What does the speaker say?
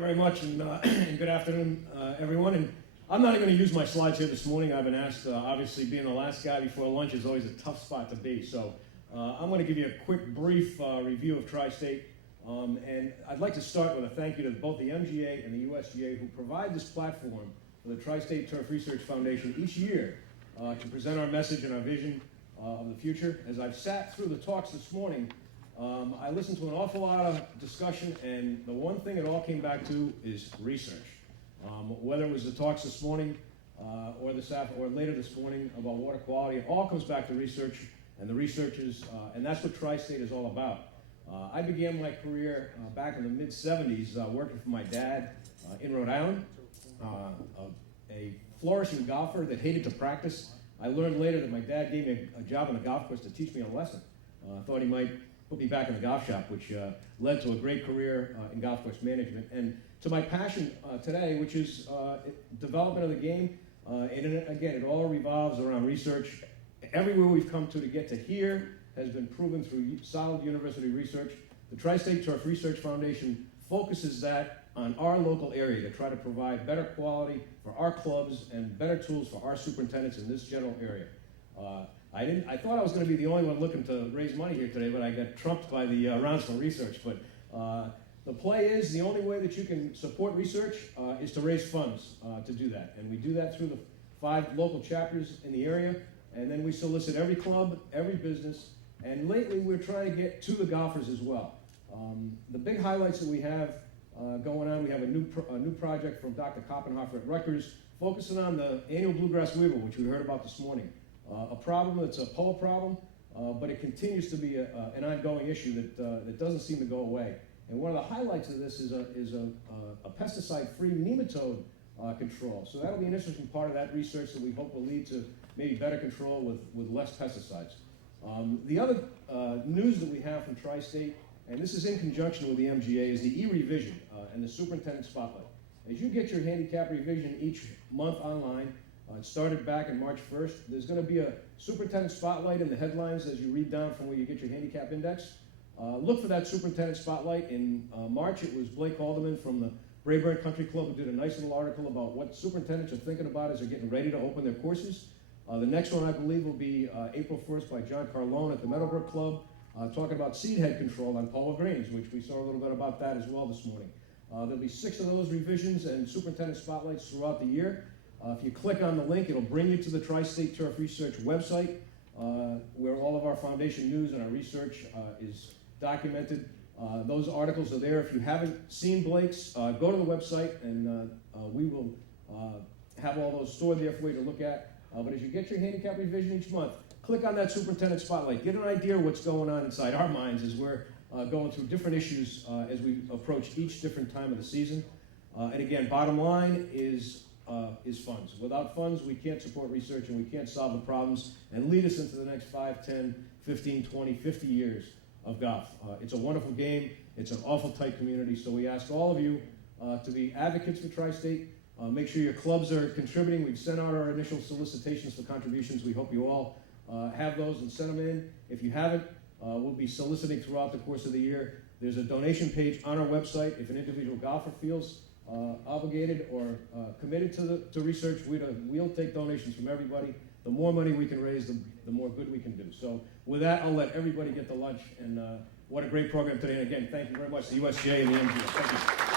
Very much, and good afternoon, everyone. And I'm not even going to use my slides here this morning. I've been asked, obviously, being the last guy before lunch is always a tough spot to be. So I'm going to give you a quick, brief review of Tri-State. And I'd like to start with a thank you to both the MGA and the USGA who provide this platform for the Tri-State Turf Research Foundation each year to present our message and our vision of the future. As I've sat through the talks this morning, I listened to an awful lot of discussion, and the one thing it all came back to is research. Whether it was the talks this morning or later this morning about water quality, it all comes back to research, and the researchers, and that's what Tri-State is all about. I began my career back in the mid-'70s working for my dad in Rhode Island, a flourishing golfer that hated to practice. I learned later that my dad gave me a job on the golf course to teach me a lesson. I thought he might put me back in the golf shop, which led to a great career in golf course management. And to my passion today, which is development of the game, and again, it all revolves around research. Everywhere we've come to get to here has been proven through solid university research. The Tri-State Turf Research Foundation focuses that on our local area to try to provide better quality for our clubs and better tools for our superintendents in this general area. I thought I was going to be the only one looking to raise money here today, but I got trumped by the rounds for research. But the play is the only way that you can support research is to raise funds to do that. And we do that through the 5 local chapters in the area. And then we solicit every club, every business. And lately we're trying to get to the golfers as well. The big highlights that we have going on, we have a new project from Dr. Koppenhofer at Rutgers focusing on the annual bluegrass weevil, which we heard about this morning. A problem that's a pole problem, but it continues to be an ongoing issue that doesn't seem to go away. And one of the highlights of this is a pesticide-free nematode control. So that'll be an interesting part of that research that we hope will lead to maybe better control with less pesticides. The other news that we have from Tri-State, and this is in conjunction with the MGA, is the e-revision and the superintendent spotlight. As you get your handicap revision each month online, it started back in March 1st. There's going to be a superintendent spotlight in the headlines as you read down from where you get your handicap index. Look for that superintendent spotlight. In March, it was Blake Haldeman from the Brayburn Country Club who did a nice little article about what superintendents are thinking about as they're getting ready to open their courses. The next one, I believe, will be April 1st by John Carlone at the Meadowbrook Club, talking about seed head control on polo greens, which we saw a little bit about that as well this morning. There'll be 6 of those revisions and superintendent spotlights throughout the year. If you click on the link, it'll bring you to the Tri-State Turf Research website, where all of our foundation news and our research is documented. Those articles are there. If you haven't seen Blake's, go to the website, and we will have all those stored there for you to look at. But as you get your handicap revision each month, click on that superintendent spotlight. Get an idea of what's going on inside our minds as we're going through different issues as we approach each different time of the season. And again, bottom line is funds. Without funds, we can't support research and we can't solve the problems and lead us into the next 5, 10, 15, 20, 50 years of golf. It's a wonderful game. It's an awful tight community, so we ask all of you to be advocates for Tri-State. Make sure your clubs are contributing. We've sent out our initial solicitations for contributions. We hope you all have those and send them in. If you haven't, we'll be soliciting throughout the course of the year. There's a donation page on our website. If an individual golfer feels obligated or committed to research, we'll take donations from everybody. The more money we can raise, the more good we can do. So with that, I'll let everybody get to lunch. And what a great program today. And again, thank you very much to the USGA and the MGA. Thank you.